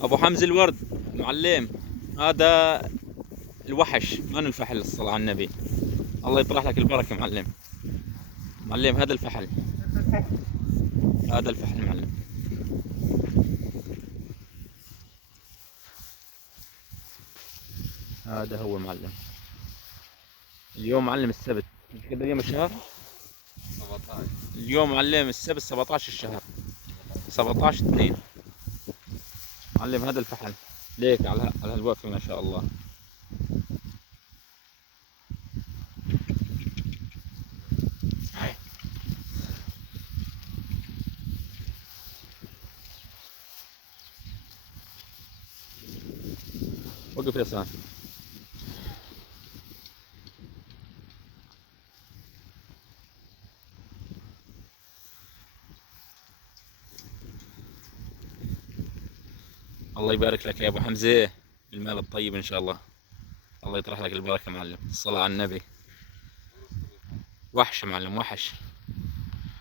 ابو حمزة الورد معلم، هذا الوحش ما الفحل، الصلاة على النبي. الله يطرح لك البركة معلم. معلم هذا الفحل، هذا الفحل معلم. هذا هو معلم. اليوم معلم السبت، مش قد اليوم الشهر 17. اليوم معلم السبت 17 الشهر، 17/2. معلم هذا الفحل ليك على هالوقفة ما شاء الله. وقف يا سان. الله يبارك لك يا ابو حمزة، المال الطيب ان شاء الله. الله يطرح لك البركة معلم، الصلاة على النبي. وحش معلم، وحش.